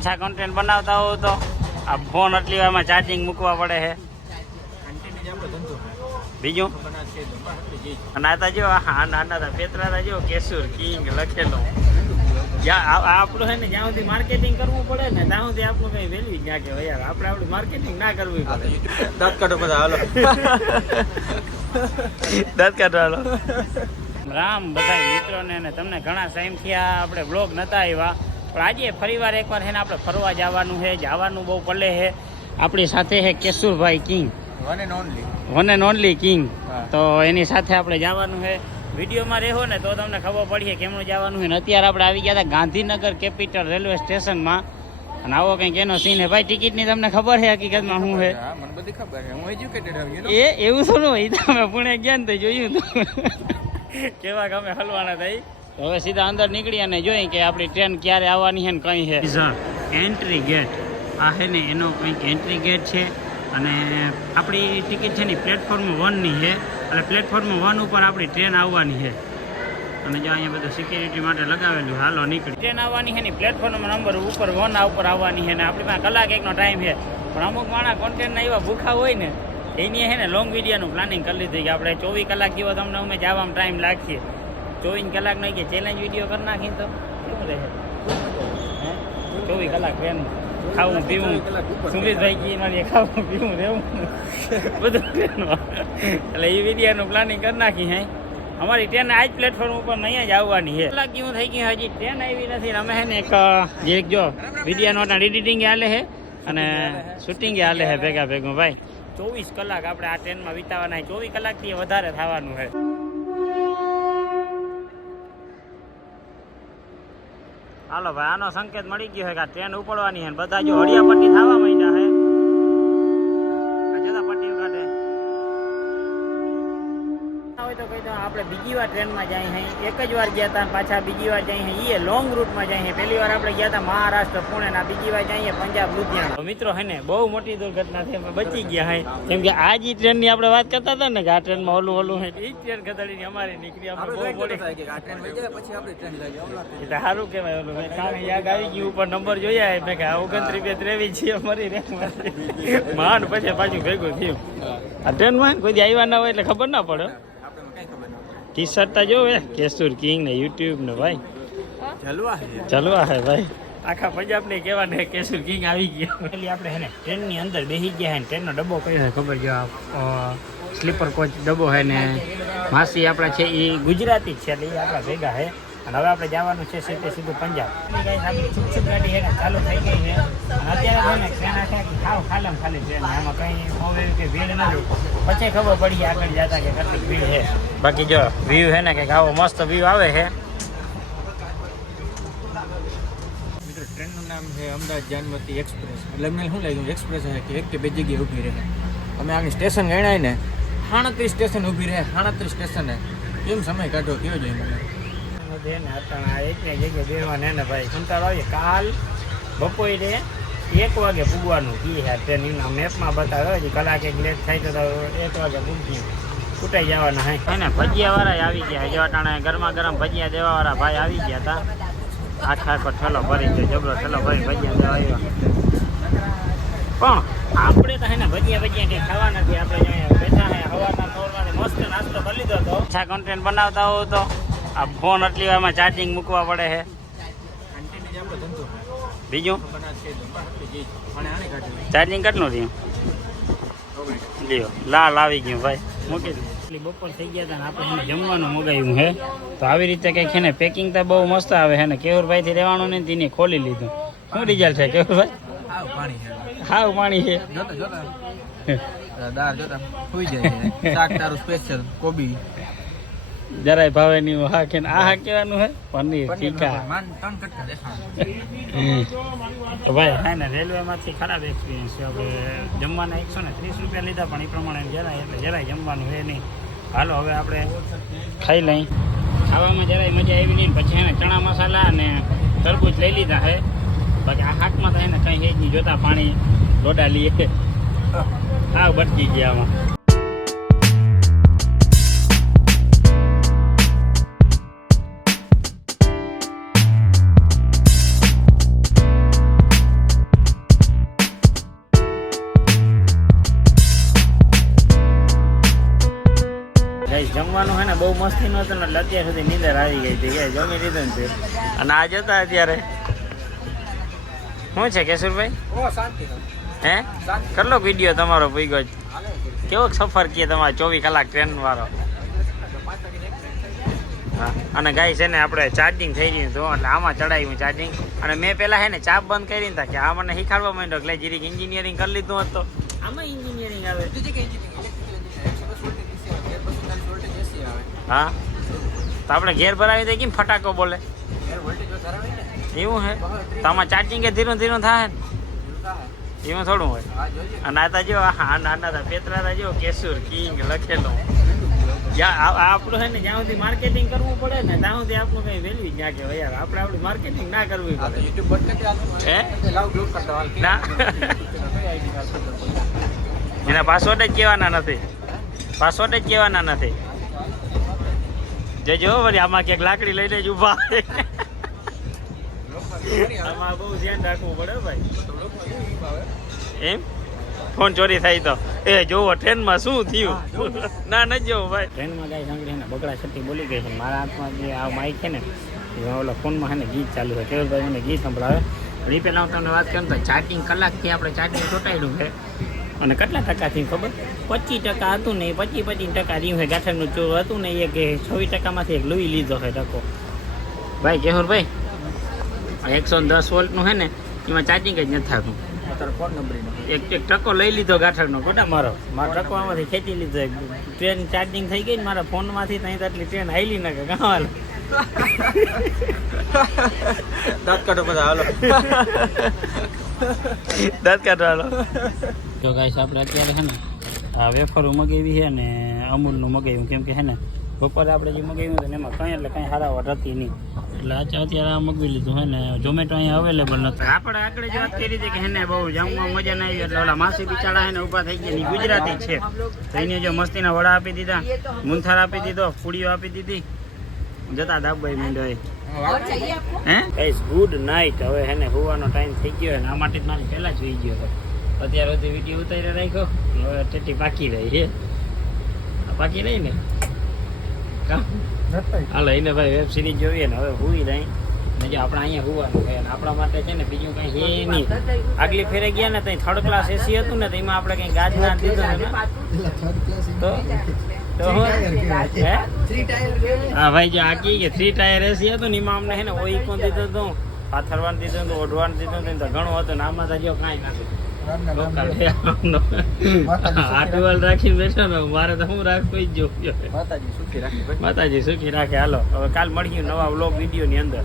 अच्छा कॉन्टेंट बनाता हो तो अब फोन आटली वाરમાં ચાર્જિંગ મૂકવા પડે છે બીજું અને આ જો આ નાના પેતરા જો કેસુર કિંગ લખેલો આપણું છે ને જ્યાં સુધી માર્કેટિંગ કરવું પડે ને ત્યાં સુધી આપણું કઈ વેલ્યુ જ ના કહેવાય યાર આપણે આપણી માર્કેટિંગ ના કરવી પડે દાંત કાઢો બધા હાલો દાંત કાઢો હાલો રામ બધા મિત્રોને અને તમને ઘણા ટાઈમથી આપણે બ્લોગ નતા આવ્યા પણ આજે ફરીવાર એકવાર છે ને આપણે ફરવા જવાનું છે જવાનું બહુ પડે છે આપણી સાથે છે Keshurbhai king one and only king તો એની સાથે આપણે જવાનું છે વિડીયોમાં રહો ને તો તમને ખબર પડી કેમનું જવાનું છે ને અત્યારે આપણે આવી ગયા હતા ગાંધીનગર કેપિટલ રેલવે સ્ટેશનમાં અને આવો કંઈક એનો સીન છે ભાઈ ટિકિટની તમને ખબર છે હકીકતમાં શું છે મને બધી ખબર છે હું એજ્યુકેટેડ એ એવું થોડું હોય તમે પુણે ગયા ને તો જોયું તો કેવા ગમે હલવાના થઈ હવે સીધા અંદર નીકળી અને જોઈ કે આપણી ટ્રેન ક્યારે આવવાની છે ને કઈ છે એન્ટ્રી ગેટ આ છે ને એનો કંઈક એન્ટ્રી ગેટ છે અને આપણી ટિકિટ છે ને પ્લેટફોર્મ 1 ની છે એટલે પ્લેટફોર્મ 1 ઉપર આપણી ટ્રેન આવવાની છે અને જો અહીંયા બધું સિક્યુરિટી માટે લગાવેલું હાલો નીકળી ટ્રેન આવવાની છે ને પ્લેટફોર્મ નંબર ઉપર 1 ઉપર આવવાની છે ને આપણી પાસે કલાક એકનો ટાઈમ છે પણ અમુક માણસ કોન્ટેન્ટના એવા ભૂખા હોય ને એની છે ને લોંગ વિડીયોનું પ્લાનિંગ કરી લીધું કે આપણે 24 કલાક જેવો તમને અમે જવામાં ટાઈમ લાગશે 24 કલાક નહીં કે ચેલેન્જ વિડીયો કરી નાખીને તો કેવું રહે 24 કલાક ટ્રેન ખાવું પીવું સુમિતભાઈ કી મારી ખાવું પીવું રહેવું બધું ટ્રેનમાં એટલે એ વિડીયોનું પ્લાનિંગ કરી નાખી હે અમારી ટ્રેન આ જ પ્લેટફોર્મ ઉપર નહીં જ આવવાની છે કલાક જેવું થઈ ગયું હજી ટ્રેન આવી નથી અમે છે ને એક જો વિડીયોનો એડિટિંગ હાલે છે અને શૂટિંગ હાલે છે ભેગા ભેગું ભાઈ 24 કલાક આપણે આ ટ્રેનમાં વિતાવાના 24 કલાકથી વધારે થવાનું છે હાલો ભાઈ આનો સંકેત મળી ગયો છે કે આ ટ્રેન ઉપડવાની છે બધા જો હળિયાપટ્ટી થવા માંડ્યા છે આ જતા પટ્ટીઓ કાઢે હોય તો કહી દો આપણે બીજી વાર ટ્રેનમાં જાય છે એક જ વાર ગયા હતા પાછા બીજી વાર જાય છે એ લોંગ રૂટમાં જાય છે પહેલી વાર આપણે ગયા હતા મહારાષ્ટ્ર પુણે ના બીજી વાર જઈએ પંજાબ લુધિયાણા તો મિત્રો છે ને બહુ મોટી દુર્ઘટનાથી અમે બચી ગયા છે કેમ કે આ જે ટ્રેનની આપણે વાત કરતા હતા ને કે આ ટ્રેનમાં ઓલું છે એ જ ટ્રેન ગધડીની અમારી નીકળી આપણે બહુ મોટી એટલે સારું કહેવાય ઓલું કારણ યાદ આવી ગયું ઉપર નંબર જોયા મેં કે 29-23 છે અમારી રેન્કમાં માંડ પછી પાછું ભેગું થયું આ ટ્રેનમાં કોઈ આવ્યા ના હોય એટલે ખબર ના પડે ટી શર્ટ તો જોવે કેશુર કિંગ ને યુટ્યુબ ને ભાઈ ચલવા હે ભાઈ આખા પંજાબ ને કહેવાને કેશુર કિંગ આવી ગયા એટલે આપણે હે ને ટ્રેનની અંદર બેસી ગયા હે ટ્રેનનો ડબ્બો કયો છે ખબર જો સ્લીપર કોચ ડબ્બો હે ને માસી આપણા છે એ ગુજરાતી જ છે એટલે એ આપણા ભેગા હે અને હવે આપણે જવાનું છે સીધું પંજાબ છૂટ ગાડી હે ને ચાલુ થઈ ગઈ છે અને અત્યારે ને ટ્રેન આખી ખાલી ટ્રેન એમાં કંઈ હોવે કે ભીડ ન જો પછી ખબર પડી આગળ જતા કે કેટલી ભીડ છે બાકી જો વ્યૂ હે ને કે આવો મસ્ત વ્યૂ આવે છે મિત્રો ટ્રેનનું નામ છે અમદાવાદ જાનમતી એક્સપ્રેસ એટલે અમને શું લાગ્યું એક્સપ્રેસ છે કે એક કે બે જગ્યાએ ઊભી રહે અમે આની સ્ટેશન ગણાય ને 38 સ્ટેશન ઊભી રહે 38 સ્ટેશને કેમ સમય કાઢો કયો જોઈએ મને ને અત્યારે એક જગ્યાએ બેસવાને ને ભાઈ કંટાળો આવે કાલ બપોરે 1 વાગે પૂગવાનું કી છે ટ્રેનના મેપમાં બતાવે છે કલાક એક લેટ થાય તો 1 વાગે પૂગી છૂટાઈ જવાના હે ને ભજીયા વાળા આવી ગયા જો અટાણે ગરમા ગરમ ભજીયા દેવા વાળા ભાઈ આવી ગયા હતા આખો ઠેલો ભરી ગયો જબરો ઠેલો ભરી ભજીયા દેવા આવ્યા પણ આપણે તો હે ને ભજીયા કંઈ ખાવા નથી આપણે બેઠા હે હવાના નોરમાંથી મસ્ત નાસ્તો કરી લીધો હતો અચ્છા કન્ટેન્ટ બનાવતા હો તો આ ફોન આટલી વારમાં ચાર્જિંગ મૂકવા પડે છે બીજું ચાર્જિંગ કેટલું થયું લ્યો લાલ આવી ગયું ભાઈ મૂકી દીધું બપોર થઈ ગયા હતા ને આપણે જમવાનું મગાવ્યું છે તો આવી રીતે કંઈક છે ને પેકિંગ તો બહુ મસ્ત આવે છે ને કેવુરભાઈથી રહેવાનું ને તેને ખોલી લીધું શું રિઝલ્ટ છે કેવુરભાઈ હાવ પાણી છે દાળ જોતા હોઈ જાય શાક તારું સ્પેશિયલ કોબી જરાય ભાવે નહીં હા કે આ હા કહેવાનું હે પનીર ટીકા તો ભાઈ હા ને રેલવેમાંથી ખરાબ એક્સપિરિયન્સ છે આપણે જમવાના 130 રૂપિયા લીધા પણ એ પ્રમાણે જરાય જમવાનું હે નહીં હાલો હવે આપણે ખાઈ લઈ ખાવામાં જરાય મજા આવી નહીં પછી એને ચણા મસાલા અને તરબૂચ લઈ લીધા હે બાકી આ હાથમાં તો એને કંઈ હે જ નહીં જોતા પાણી લોડા લઈએ હા બટકી ગયા આમાં બહુ મસ્તી નહોતું ને એટલે અત્યાર સુધી નીંદર આવી ગઈ હતી કે જમી લીધું ને તે. અને આ જતા અત્યારે શું છે કેશુરભાઈ? હે કેટલો વિડીયો તમારો ભઈગો છે? કેવો સફર કહે તમારો 24 કલાક ટ્રેન વાળો? હા અને ગાય છે ને આપણે ચાર્જિંગ થઈ ગયું હતું એટલે આમાં ચડાવ્યું ચાર્જિંગ. અને મેં પહેલાં હે ને ચાપ બંધ કરી હતા કે આ મને શીખાડવા માંડ્યો એટલે જીરીક એન્જિનિયરિંગ કરી લીધું હોત તો આમાં એન્જિનિયરિંગ આવે. હા તો આપણે ઘેર ભરાવી દઈએ કેમ ફટાકો બોલે એવું હે? તો આમાં ચાર્જિંગ એ ધીરું ધીરું થાય ને એવું થોડું હોય. અને આ જો હા નાના પેતરા જો કેશુર કિંગ લખેલું. આપણું છે ને જ્યાં સુધી માર્કેટિંગ કરવું પડે ને ત્યાં સુધી આપણું કઈ વેલ્યુ જ ના કહેવાય યાર. આપણે આપણી માર્કેટિંગ ના કરવી પડે. હે ના એના પાસવર્ડ જ કહેવાના નથી. પાસવર્ડ જ કહેવાના નથી. જો વળી આમાં ક્યાંક લાકડી લઈને જ ઊભા. આમાં બહુ ધ્યાન રાખવું પડે ભાઈ. એમ ફોન ચોરી થાય તો એ જોવો ટ્રેનમાં શું થયું? ના ન જોવો ભાઈ. ટ્રેનમાં ગાય સાંભળી ને બગડા છઠ્ઠી બોલી ગઈ છે. મારા હાથમાં જે આ માઇક છે ને ઓલા ફોનમાં છે ને ગીત ચાલુ છે. કેવલભાઈ મને ગીત સંભળાવે. એ પહેલાં હું તમને વાત કરું તો ચાર્જિંગ કલાકથી આપણે ચાર્જિંગ ચોટાડ્યું છે. અને કેટલા ટકાથી ખબર? 25% હતું ને 25% રહ્યું છે. ગાંઠરનું ચોર હતું ને એ કે 26%માંથી એક લઈ લીધો છે ટકો. ભાઈ કેહુરભાઈ 110 વોલ્ટનું છે ને એમાં ચાર્જિંગ જ નથી થતું. એક ટકો લઈ લીધો ગાંઠરનો. ખોટા મારો ટકો આમાંથી ખેંચી લીધો. ટ્રેન ચાર્જિંગ થઈ ગઈ ને મારા ફોનમાંથી ત્યાં આટલી ટ્રેન હાલી નાખે ગાવાલ. દાંત કાઢો બધા હાલો. દાંત કાઢો હાલો. જો ગાઈસ આપણે અત્યારે છે ને આ વેફરો મગાવી છે ને અમૂલનું મગાવ્યું. કેમ કે છે ને બપોરે આપણે જે મગાવ્યું હતું ને એમાં કંઈ એટલે કંઈ હારાવટ હતી નહીં. એટલે અત્યારે આ મગવી લીધું છે ને ઝોમેટો અહીંયા અવેલેબલ નથી. આપણે આગળ જે વાત કરી હતી કે હે ને બહુ જમવા મજા ના આવી એટલે ઓલા માસી બિચારા હે ને ઊભા થઈ ગયા. ની ગુજરાતી છે તો એને જો મસ્તીના વડા આપી દીધા, મૂંથાર આપી દીધો, પૂડીઓ આપી દીધી. જતા દાબભાઈ માંડ્યો હે ગાઈસ ગુડ નાઇટ. હવે હે ને હોવાનો ટાઈમ થઈ ગયો ને આ માટે જ મારે પહેલાં જ હોઈ ગયો હતો. અત્યારે સુધી વિડીયો ઉતારી રાખ્યો. હવે ટેટી પાકી રહી છે. પાકી રહી ને હાલો એને ભાઈ વેબ સિરીઝ જોઈએ ને હવે હુઈ રહી ને. જો આપણે અહીંયા હોવાનું છે અને આપણા માટે છે ને બીજું કંઈ છે નહીં. આગલી ફેરે ગયા ને ત્યાં 3rd ક્લાસ એસી હતું ને તો એમાં આપણે કંઈ ગાજ ના દીધું ને તો હા ભાઈ જો આકી કે 3 ટાયર એસી હતું ને એમાં અમને છે ને ઓઈ કોણ દીધું હતું, પાથરવાનું દીધું હતું, ઓઢવાનું દીધું હતું તો ઘણું હતું ને આમાં તો જો કાંઈ નથી. આટુવાલ રાખીને બેઠો ને મારે તો હું રાખવું જ જોઉં. માતાજી સુખી રાખે. હાલો હવે કાલ મળીએ નવા વ્લોગ વિડીયો ની અંદર.